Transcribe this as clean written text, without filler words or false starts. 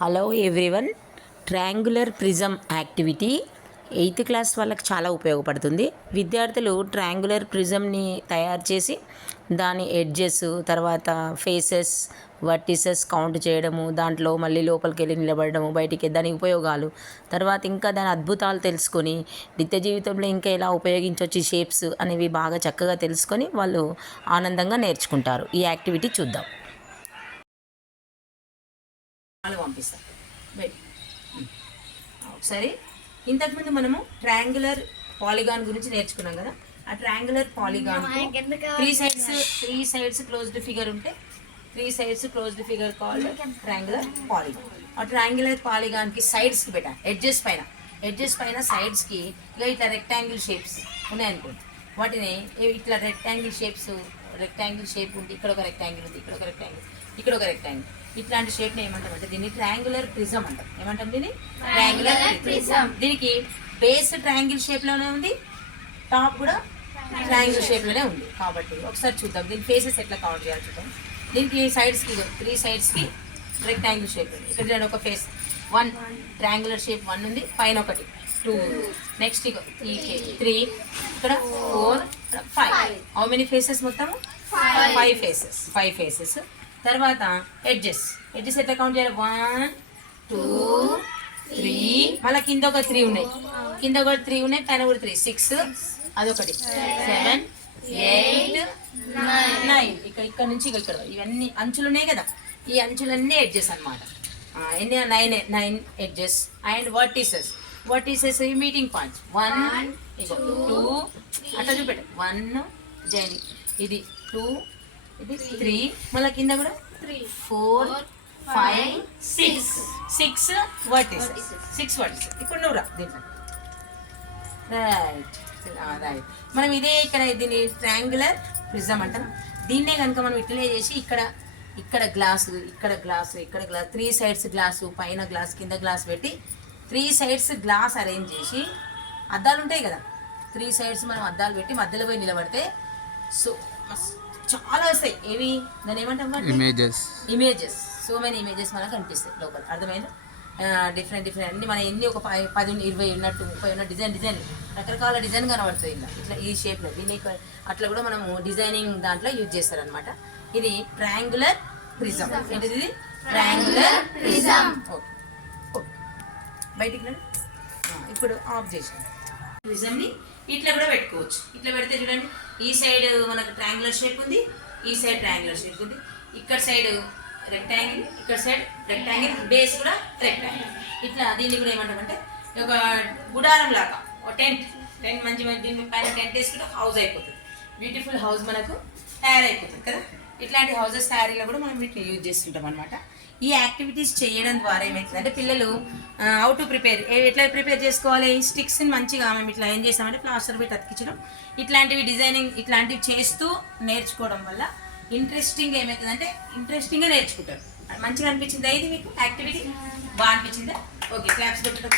Hello everyone. Triangular prism activity 8th class వాళ్ళకి చాలా ఉపయోగపడుతుంది. విద్యార్థులు ట్రయాంగులర్ ప్రిజంని తయారు చేసి దాని ఎడ్జెస్, తర్వాత ఫేసెస్, వర్టిసెస్ కౌంట్ చేయడము, దాంట్లో మళ్ళీ లోపలికి వెళ్ళి నిలబడము, బయటికి దాని ఉపయోగాలు, తర్వాత ఇంకా దాని అద్భుతాలు తెలుసుకొని నిత్య జీవితంలో ఇంకా ఎలా ఉపయోగించవచ్చు ఈ షేప్స్ అనేవి బాగా చక్కగా తెలుసుకొని వాళ్ళు ఆనందంగా నేర్చుకుంటారు. ఈ యాక్టివిటీ చూద్దాం. పంపిస్తాం ఒకసారి. ఇంతకుముందు మనము ట్రయాంగులర్ పాలిగాన్ గురించి నేర్చుకున్నాం కదా. ఆ triangular polygon three sides closed figure ఉంటే closed figure called triangular polygon. ఆ ట్రయాంగులర్ పాలిగాన్ కి సైడ్స్ కి పెట్టాను, ఎడ్జెస్ పైన సైడ్స్ కి ఇక ఇట్లా రెక్టాంగిల్ షేప్స్ ఉన్నాయనుకోండి, వాటిని ఇట్లా రెక్టాంగిల్ షేప్ ఉంది, ఇక్కడ ఒక రెక్టాంగిల్ ఉంది, ఇక్కడ ఒక రెక్టాంగిల్, ఇట్లాంటి షేప్ని ఏమంటామంటే దీన్ని ట్రయాంగులర్ ప్రిజం అంటాం. ఏమంటాం దీన్ని? Triangular prism. దీనికి బేస్ ట్రయాంగిల్ షేప్లోనే ఉంది, టాప్ కూడా ట్రయాంగిల్ షేప్లోనే ఉంది. కాబట్టి ఒకసారి చూద్దాం దీని ఫేసెస్ ఎట్లా కౌంట్ చేయాలి చూద్దాం. దీనికి సైడ్స్కి 3 సైడ్స్కి రెక్టాంగిల్ షేప్ ఉంది. ఇక్కడ ఒక ఫేస్ 1 ట్రయాంగులర్ షేప్ 1 ఉంది, పైన ఒకటి 2, నెక్స్ట్ 3, ఇక్కడ 4, 5. హౌ మెనీ ఫేసెస్ మొత్తం? 5 ఫేసెస్. తర్వాత ఎడ్జెస్ ఎట్లా కౌంట్ చేయాలి? 1, 2, 3, మళ్ళీ కింద ఒక 3 ఉన్నాయి, పైన కూడా 3, 6, అదొకటి 7, 8, 9. ఇక్కడ నుంచి ఇక్కడ ఇవన్నీ అంచులు ఉన్నాయి కదా, ఈ అంచులన్నీ ఎడ్జెస్ అనమాట. ఎన్ని? 9 edges. And vertices meeting points 1, 2 అట్లా చూపెట్టు. 1 జైన్, ఇది 2, ఇది 3, మళ్ళీ కింద కూడా 3, 4, 5, 6 వర్టిసెస్. ఇప్పుడు నువ్వు రా దీంట్లో. రైట్. మనం ఇదే ఇక్కడ దీన్ని ట్రయాంగులర్ ప్రిజం అంటాం. దీన్నే కనుక మనం ఇట్లనే చేసి ఇక్కడ గ్లాసు, ఇక్కడ 3 సైడ్స్ గ్లాసు, పైన గ్లాస్, కింద గ్లాస్ పెట్టి 3 సైడ్స్ గ్లాస్ అరేంజ్ చేసి, అద్దాలు ఉంటాయి కదా, 3 సైడ్స్ మనం అద్దాలు పెట్టి మధ్యలో పోయి నిలబడితే సో చాలా వస్తాయి. ఏవి? దాన్ని ఏమంటాం? ఇమేజెస్. సో మెనీ ఇమేజెస్ మనకు కనిపిస్తాయి లోపల. అర్థమైందా? డిఫరెంట్ అన్ని మన ఎన్ని ఒక 10, 20 ఉన్నట్టు, 30 ఉన్న డిజైన్ రకరకాల డిజైన్ కనబడుతుంది ఇట్లా ఈ షేప్లో. దీన్ని అట్లా కూడా మనము డిజైనింగ్ దాంట్లో యూజ్ చేస్తారనమాట. ఇది ట్రయాంగులర్ ప్రిజం. ఏంటిది? ఇది ట్రయాంగులర్ ప్రిజం. ఓకే, బయటికి ఇప్పుడు ఆఫ్ చేసాం. ప్రిజంని ఇట్లా కూడా పెట్టుకోవచ్చు. ఇట్లా పెడితే చూడండి, ఈ సైడ్ మనకు ట్రయాంగులర్ షేప్ ఉంది, ఈ సైడ్ ట్రయాంగులర్ షేప్ ఉంది, ఇక్కడ సైడ్ రెక్టాంగిల్, ఇక్కడ సైడ్ రెక్టాంగిల్, బేస్ కూడా రెక్టాంగిల్. ఇట్లా దీన్ని కూడా ఏమంటామంటే ఒక గుడారం లాగా, ఒక టెంట్ మంచి దీని పైన టెంట్ వేసుకుంటే హౌస్ అయిపోతుంది. బ్యూటిఫుల్ హౌస్ మనకు తయారైపోతుంది కదా. ఇట్లాంటి హౌసెస్ తయారీలో కూడా మనం వీటిని యూజ్ చేస్తుంటాం అనమాట. ఈ యాక్టివిటీస్ చేయడం ద్వారా ఏమవుతుందంటే పిల్లలు హౌ టు ప్రిపేర్, ఎట్లా ప్రిపేర్ చేసుకోవాలి, స్టిక్స్ని మంచిగా మేము ఇట్లా ఏం చేస్తామంటే ప్లాస్టర్ పెట్టి అతికించడం, ఇట్లాంటివి డిజైనింగ్ ఇట్లాంటివి చేస్తూ నేర్చుకోవడం వల్ల ఇంట్రెస్టింగ్గా నేర్చుకుంటారు. మంచిగా అనిపించిందా ఇది మీకు యాక్టివిటీ? బాగా అనిపించిందా? ఓకే, క్లాప్స్ పెట్టడం.